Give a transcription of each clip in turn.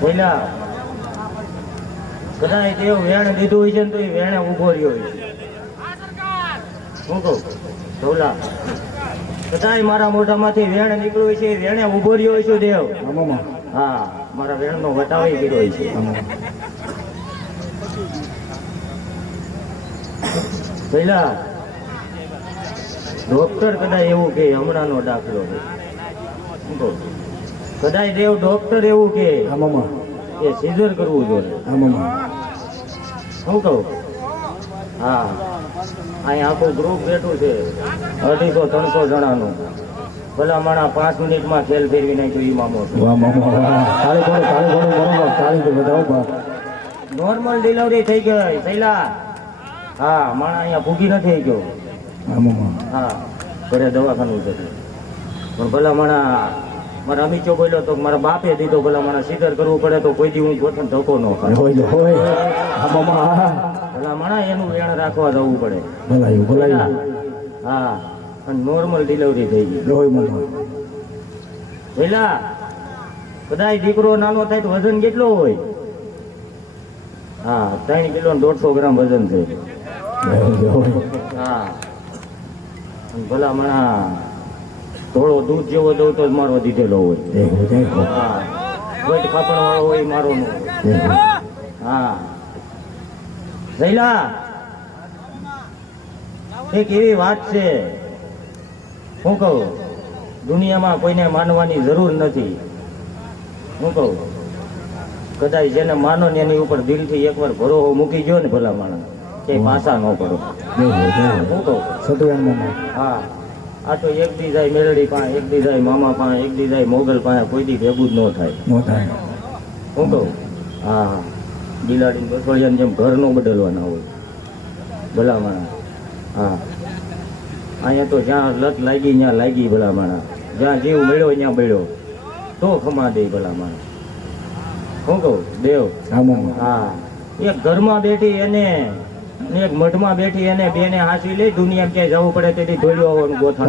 પેલા કદાચ તેઓ વેણ દીધું હોય છે ને તો એ વેણે ઉભો રહ્યો હોય છે. શું કહું ધોલા, કદાચ મારા મોઢામાંથી વેણ નીકળ્યું હોય છે, વેણે ઉભો રહ્યો હોય છે દેવ. હા, મારા વેણ નો વટાવી કર્યો હોય છે. પેલા ડોક્ટર કદાચ એવું કે હમણાં નો દાખલો છે. કદાચ દેવ ડોક્ટર એવું કે સીઝર કરવું જોઈએ. શું કહું? હા, અહીં આખું ગ્રુપ બેઠું છે 250-300 જણાનું. ભલા માણા 5 મિનિટમાં ખેલ ફેરવી નાખ્યું. ઈ મામો નોર્મલ ડિલિવરી થઈ ગઈ પહેલા. હા, માણા અહીંયા ભૂગી નથી ગયો. હા, ઘરે દવાખાનું છે પણ ભલા માણા મારા અમીચો બોલ્યો તો મારા બાપે દીધો. ભલા માણા સીધર કરવું પડે તો કોઈ દી હું ગોઠણ ધક્કો ન ખાય. ભલા માણા એનું વેણ રાખવા જવું પડે. હા, અને નોર્મલ ડિલિવરી થઈ ગઈ. પેલા કદાચ દીકરો નાનો થાય તો વજન કેટલો હોય? હા, 3 કિલો 150 ગ્રામ વજન છે. હા, ભલા માણા થોડો દૂધ જેવો દઉં તો જ મારો દીધેલો હોય. હા, ગટ ખાપણ વાળો હોય મારો નો. હા, જયલા એક એવી વાત છે, હું કહું દુનિયામાં કોઈને માનવાની જરૂર નથી. હું કહું કદાચ જેને માનો ને એની ઉપર દિલથી એકવાર ભરોસો મૂકી ગયો ને ભલા માણસ કે પાછા ન પડો. હું કહું હા, આ તો એક દી જાય મેલડી પાસે, એક દી જાય મામા પાસે, એક દી જાય મોગલ પાસે, કોઈ દી ભેગું જ ન થાય. હું કહું હા, બિલાડી બસોળિયાને જેમ ઘર નો બદલવાના હોય ભલા માણસ. હા, અહીંયા તો જ્યાં લત લાગી ત્યાં લાગી ભલા માણસ, જ્યાં જીવ મળ્યો ત્યાં મળ્યો તો ખમા દે ભલા માણસ. શું કહું દેવ? હા, એક ઘરમાં બેઠી એને એક મઠમાં બેઠી એને બેને હાંસી લઈ દુનિયા ક્યાંય જવું પડે તેથી ધોળ્યો આવવાનું ગોથા.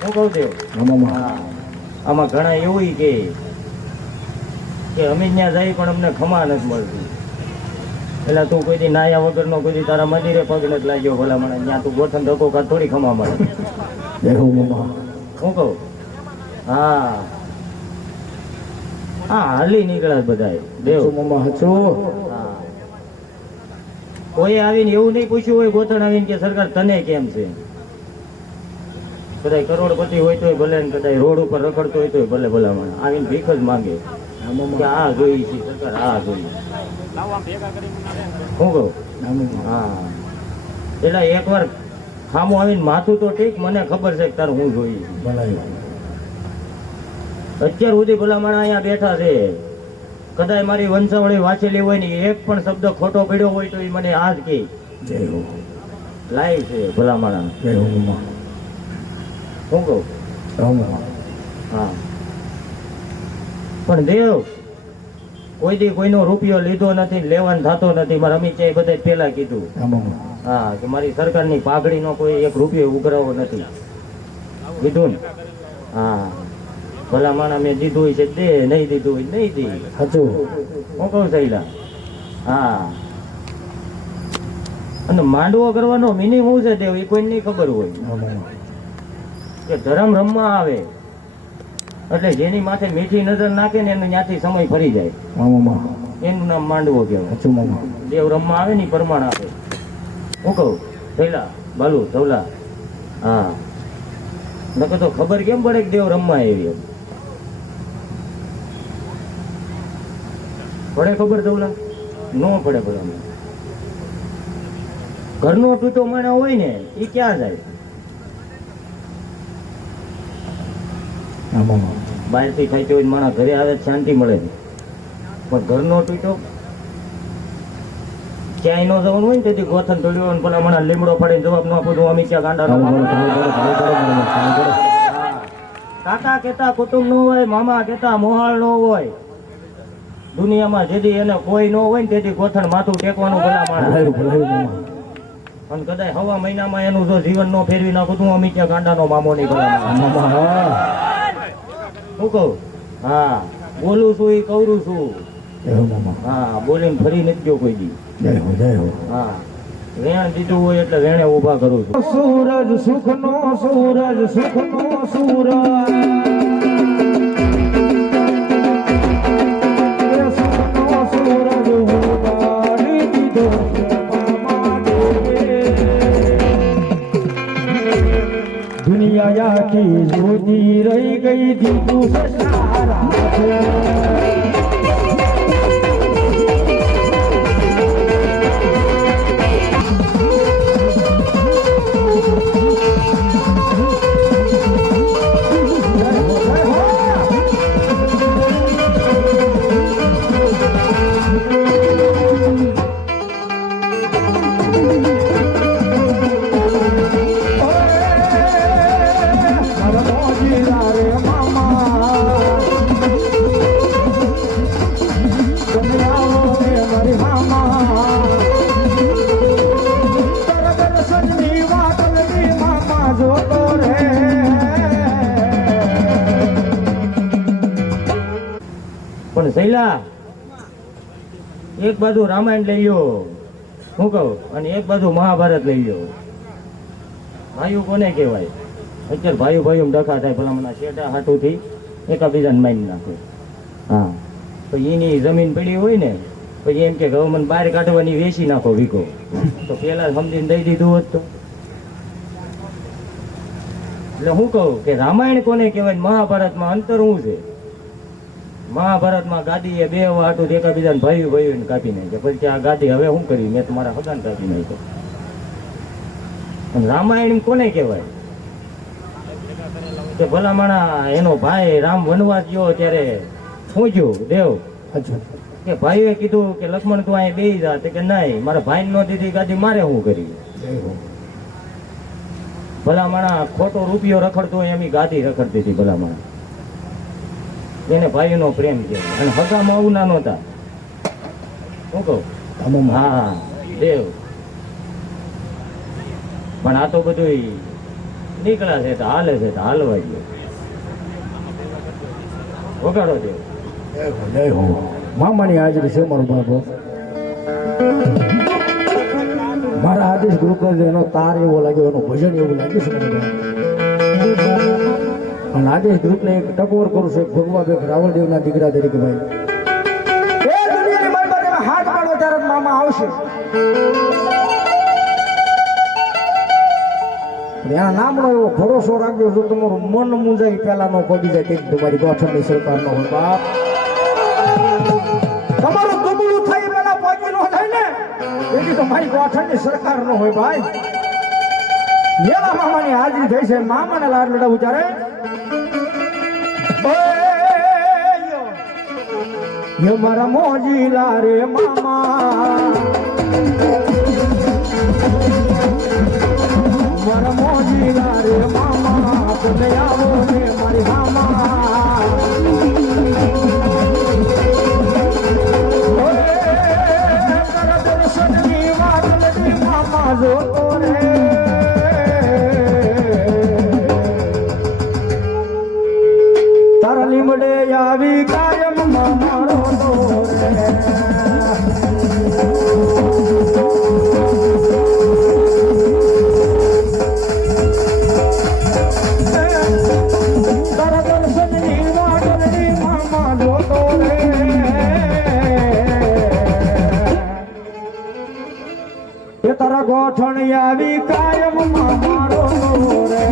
શું કહું દેવ? આમાં ઘણા એવું કે અમે ત્યાં જઈ પણ અમને ખમા નથી મળતી. એટલે તું કોઈ દી નાયા વગર નો કોઈ દી તારા મંદિરે પગ નથી લાગ્યો ભલા મને, ત્યાં તું ગોઠણ ધક્કો કર થોડી ખમા મળે. શું કહું? હા, હા, હાલી નીકળ્યા બધા દેવ. કોઈ આવીને એવું નહીં પૂછ્યું હોય ગોથણ આવીને કે સરકાર તને કેમ છે. કદાચ કરોડપતિ હોય તોય ભલે, કદાચ રોડ ઉપર રખડતો હોય તોય ભલે, ભલા મને આવીને ભીખ જ માંગે કે આ જોઈ છે સરકાર, આ જોઈ. શું કહું? હા, એટલે એકવાર સામું આવીને માથું તો ઠીક, મને ખબર છે કે તારે હું જોઈ. અત્યાર સુધી ભલા માણા અહીંયા બેઠા છે, કદાચ મારી વંશાવળી વાંચેલી હોય ને એક પણ શબ્દ ખોટો પડ્યો હોય તો એ મને આ જ કે લાઈવ છે ભલા માણા. શું કહું? હા, પણ દેવ કોઈ દી કોઈનો રૂપિયો લીધો નથી, લેવાનું થતો નથી. મારા અમિત બધા પેલા કીધું. હા, કે મારી સરકારની પાઘડીનો કોઈ 1 રૂપિયો ઉઘરાવો નથી કીધું ને. હા, ભલા માણા મેં દીધું હોય છે દે, નહીં દીધું હોય નહીં દે. સાચું હું કહું સહેલા. હા, અને માંડવો કરવાનો મિનિમમ છે દેવ, એ કોઈને નહીં ખબર હોય કે ધર્મ રમવા આવે એટલે જેની માથે મીઠી નજર નાખે ને એનું ત્યાંથી સમય ફરી જાય. એનું નામ માંડવો કહેવાય. દેવ રમવા આવે ને પ્રમાણ આપે. હું કહું સહેલા બાલુ ધવલા? હા, નકર તો ખબર કેમ પડે કે દેવ રમવા આવી? પડે ખબર ધવલા? ન પડે. ભલા ઘરનો તૂટો માણસ હોય ને એ ક્યાં જાય? બહાર થી ખાઈ હોય માણસ ઘરે આવે શાંતિ મળે છે, પણ ઘરનો તૂટો ક્યાંય ન જવાનું હોય ને તેથી ગોથન તોડ્યો પેલા મને લીમડો પડે જવાબ ન આપું તો અમી ક્યાં ગાંડા. કાકા કેતા કુટુંબ નો હોય, મામા કેતા મોહાળ નો હોય. દુનિયામાં જેથી એને કોઈ ન હોય ને તેથી ગોથણ માથું ટેકવાનું ભલા માણસ. અને કદાચ હવા મહિનામાં એનું જો જીવન નો ફેરવી નાખું તું અમી ત્યાં ગાંડાનો મામો નહીં મામા હા શું કહું? હા બોલું છું એ કવરું છું. જય હો મામા હા બોલીને ફરી નથી ગયો કોઈ દી. જય હો હા વેણ દીધું હોય એટલે વેણે ઊભા કરું છું. સૂરજ સુખનો સૂરજ સુખનો સૂરજ દુનિયા की ज्योति रही गई दीपू सहारा પણ શૈલા એક બાજુ રામાયણ લઈ લ્યો હું કહું, અને એક બાજુ મહાભારત લઈ લ્યો. ભાઈઓ કોને કહેવાય? અત્યારે ભાઈઓ ભાઈઓ ડખા થાય ભલામણા શેઠા હાટુથી એકાબીજાને મારી નાખે. હા પછી એની જમીન પડી હોય ને પછી એમ કે હવે મને બહાર કાઢવાની વેચી નાખો વીકો. તો પેલા સમજીને દઈ દીધું હોત તો. એટલે હું કહું કે રામાયણ કોને કહેવાય, મહાભારતમાં અંતર શું છે? મહાભારતમાં ગાદી એ બે હાટું એકાબીજાને ભાઈઓ ભાઈઓને કાપી નાખે. પછી આ ગાદી હવે શું કરી? મેં તમારા હગાને કાપી નાખ્યો. અને રામાયણ કોને કહેવાય? કે ભલા માણા એનો ભાઈ રામ વનવાસ ગયો ત્યારે શું ગયું દેવ કે ભાઈએ કીધું કે લક્ષ્મણ તું અહીંયા બેસી જા. કે નહીં, મારા ભાઈ નો દીધી ગાદી મારે શું કરી? ભલા માણા ખોટો રૂપિયો રખડતો હોય એમની ગાદી રખડતી હતી. ભલા માણા એને ભાઈનો પ્રેમ છે. અને હગામાં આવું ના નહોતા. શું કહું? હા દેવ. પણ આ તો બધું નીકળ્યા છે તો હાલે છે તો હાલવા ગયો. વગાડો દેવ. જય હો મામાની હાજરી છે મારો બાબો. મારા આદેશ ગ્રુપ એનો તાર એવો લાગ્યો, એનો ભજન એવું લાગ્યું છે મને. અને આદેશ ગ્રુપને એક ટકોર કરું છું, ભગવા બેગ રાવળદેવના દીકરા તરીકે ભાઈ. એ દુનિયાની માલબારીમાં હાથ પાડો ત્યારે મામા આવશે. એના નામનો એવો ભરોસો રાખજો, જો તમારું મન મુંજાય પેલા નો પડી જાય તે તમારી ગોઠણની સરકાર નો હોય બાપ. તમારું દુબળું થઈ પેલા પહોંચી નો થાય ને એથી તો મારી ગોઠણની સરકાર નો હોય ભાઈ. મેલા મામાની હાજરી થઈ છે, મામાને લાડ લડાવું ત્યારે મારા મોજીલા રે મામા, મારા મોજીલા રે મામા, તમે આવો રે મારી મામા. દર્શનની વાત નથી મામા જોતો રે. તારા લીમડે આવી કાયમ મારો રે. તારા ગોઠણ આવી કાયમ મારો રે.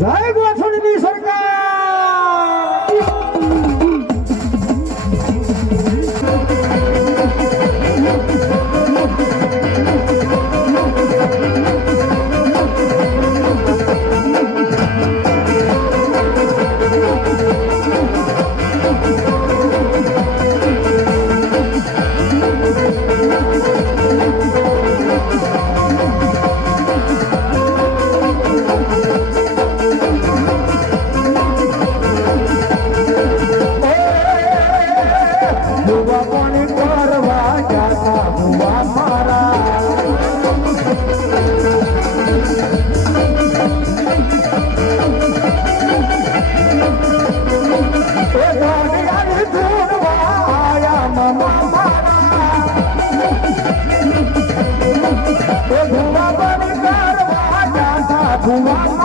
જય ગોઠણની સરકાર. ભુવા